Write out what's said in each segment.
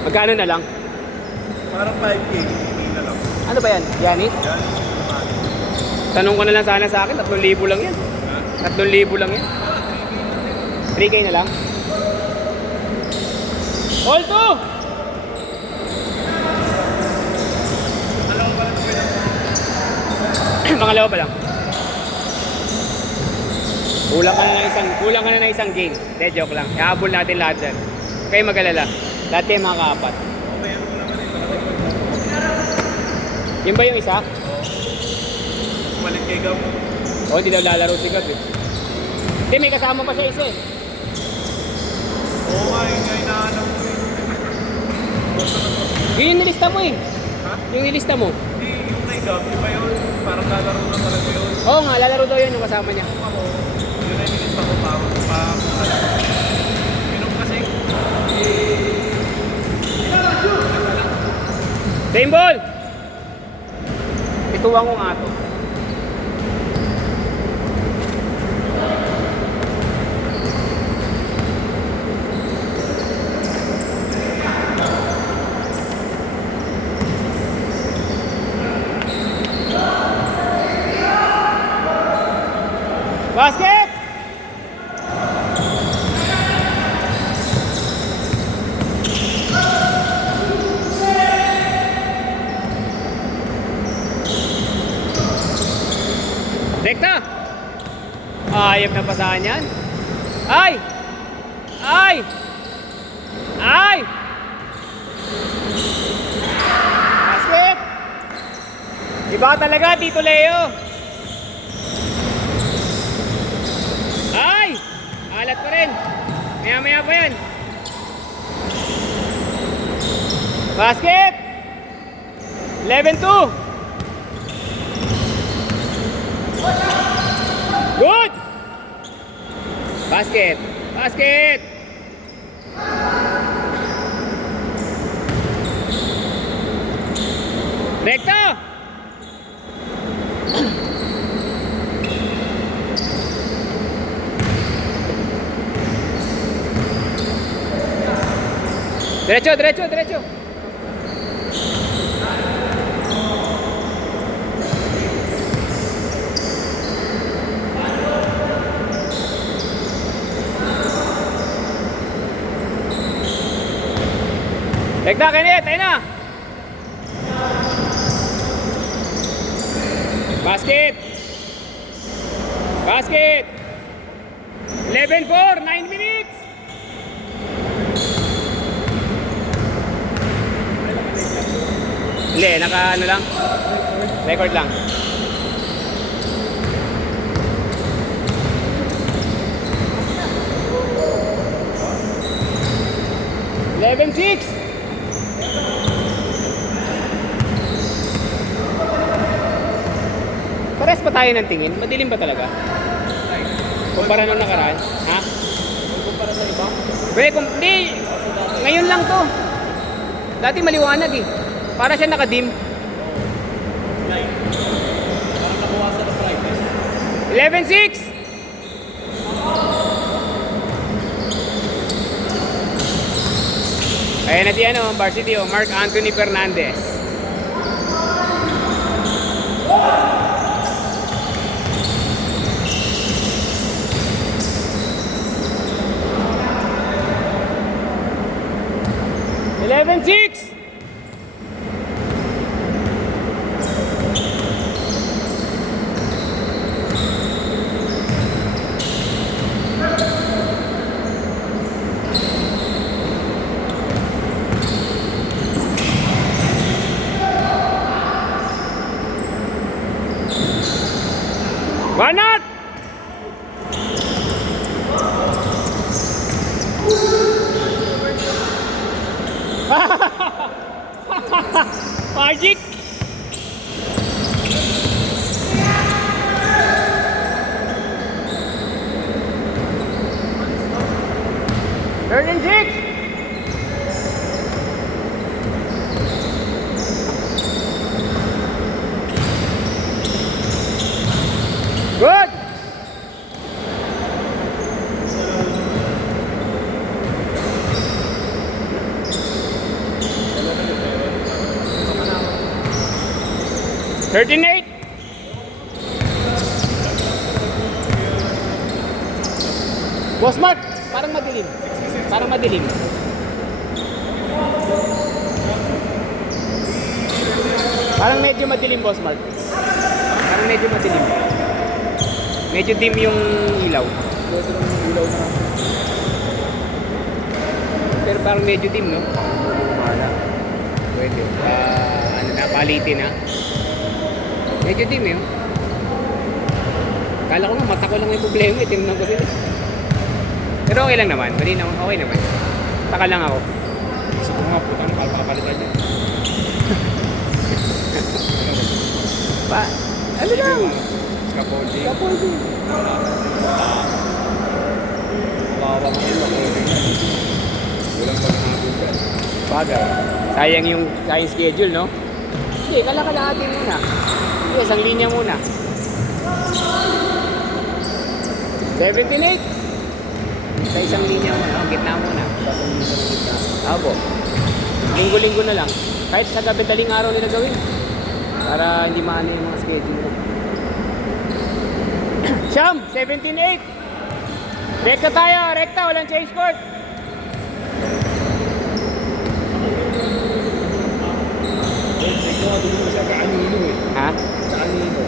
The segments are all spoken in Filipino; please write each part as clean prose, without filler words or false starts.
Magkano na lang? Parang 5K, hindi na lang. Ano ba yan? Yanis? Yan. Tanong ko na lang sana sa akin, 3,000 lang yan. 3,000 lang yan. 3K na lang. All to! Mga lawa pa lang. Kulang ka na ng isang game. De, joke lang. Ihabol natin lahat dyan. Huwag kayong mag-alala. Lahat kayo mga kaapat. Yun ba yung isa? Balik kay Gam. Oo, hindi daw lalaro si God eh. Hindi, may kasama pa siya isa eh. Oo nga, yun nga hinahanap ko eh. Yun yung nilista mo eh. Ha? Yung nilista mo. Hindi, yung kay Gam, iba yun. Parang lalaro na talaga yun. Oo nga, lalaro daw yun yung kasama niya. Ako, yun ay minista ko pa. Pinom kasi. Same ball! Ituwang ko nga to. Basket! Rekta! Ayop na pasahan yan. Ay! Ay! Ay! Basket! Iba talaga, Tito Leo. Ay! Alat pa rin. Maya-maya pa yan. Basket! 11-2. Good! Basket! Basket! Rekta! Derecho, derecho, derecho. Rekta, Kenneth, ayun na. Basket. Basket. 11-4, 9 minutes. Hindi, naka ano lang. Record lang. Eleven six. Pares pa tayo ng tingin. Madilim ba talaga? Kumpara nung nakaraan? Ha? Kumpara sa iba? Hindi. Ngayon lang to. Dati maliwanag eh. Para siya nakadim. Light. Parang nakuwasan ng brightness. 11-6. Ayan na si varsity Mark Anthony Fernandez. Eleven six. Why not? Magic. Third and 6. Good. 13-8. Boss Mark, parang madilim. Parang madilim. Parang medyo madilim, Boss Mark. Parang medyo madilim. Medyo dim yung ilaw. Pero parang medyo dim, no? Pwede. Ano na, palitin na. Medyo dim, eh. Kala ko nga, mata ko lang may problema, eh. Tingnan ko sila. Pero okay lang naman. Mali naman, okay naman. Taka lang ako. Gusto ko nga, putang papalitan niya. Pa, ano lang? Scaffolding. Scaffolding. Kawawa ko yung scaffolding. Walang maghahabol ka. Bagay. Sayang yung schedule, no? Hindi, kalakalahatin muna. Hindi, isang linya muna. 17-8. Sa isang linya muna. Oh, gitna muna. Abo. Linggo-linggo na lang. Kahit sa gabi daling araw nila gawin. Para hindi maano yung mga schedule. Siyam, 17-8. Rekta tayo, rekta. Walang change court. Doon mo siya kaanino eh. Ha? Kaanino.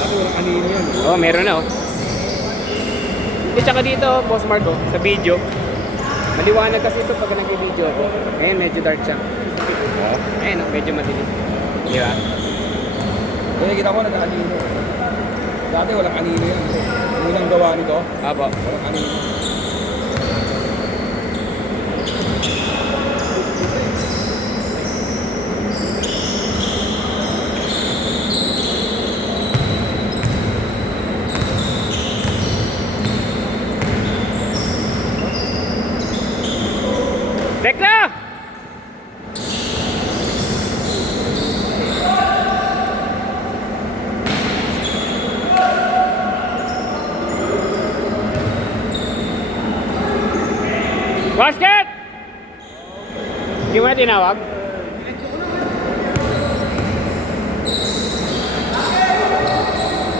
Dati walang kanino yan. Oh, meron na, oh. Hindi, tsaka dito, Boss Marco, sa video. Maliwanag kasi ito pag nag-video ako. Ngayon, medyo dark siya. Ayun, oh, medyo madilim. Di ba? Kaya kita ko nagkakanino. Dati walang kanino yan. Yung unang gawa nito, Apo. walang kanino. Rekla! Basket! Hindi mo na tinawag?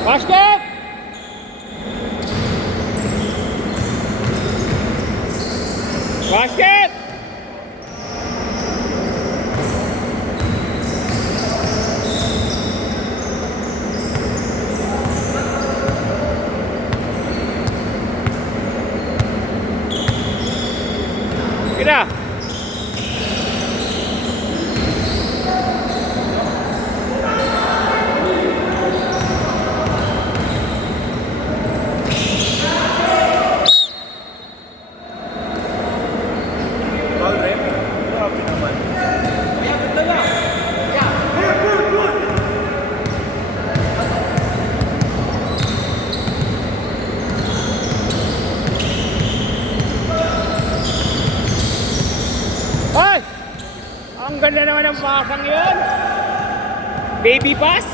Basket! Basket! Kira. Ay! Ang ganda naman ng pasang yun! Baby pass!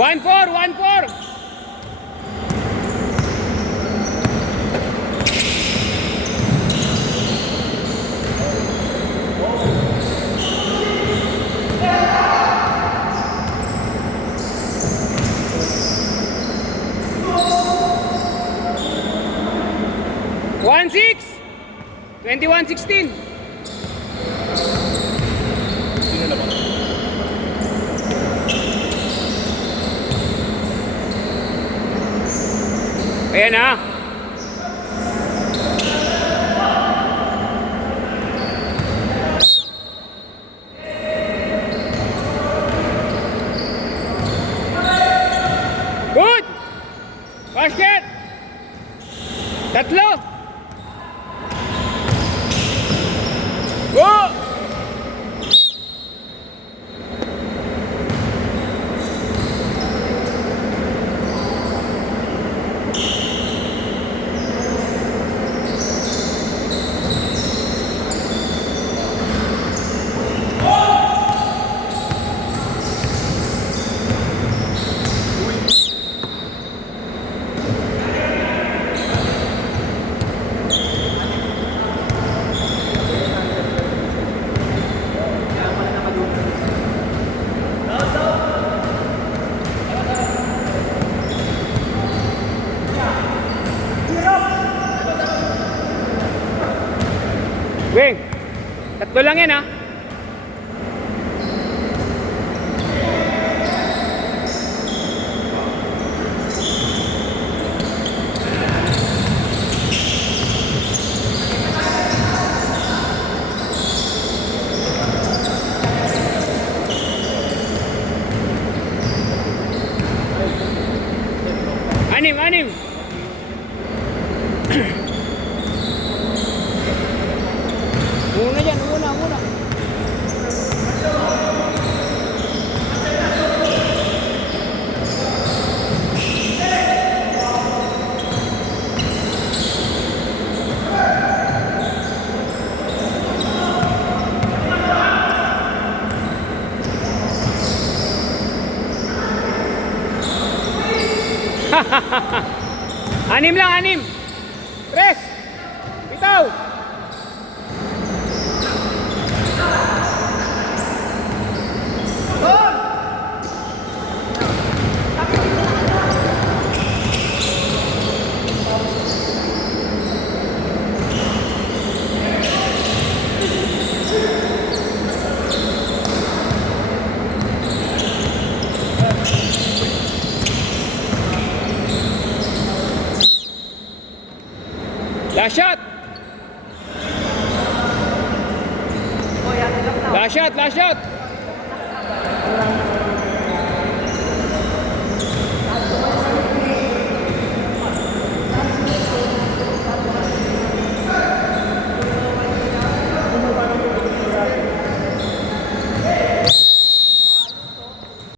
One four! One six! 21-16! Ayan na! Good! Basket! Tatlo! Go! Tatlo lang yan, ha? Anim. Una dyan, una. Anim. Tres. Bitaw. Last shot. Last shot.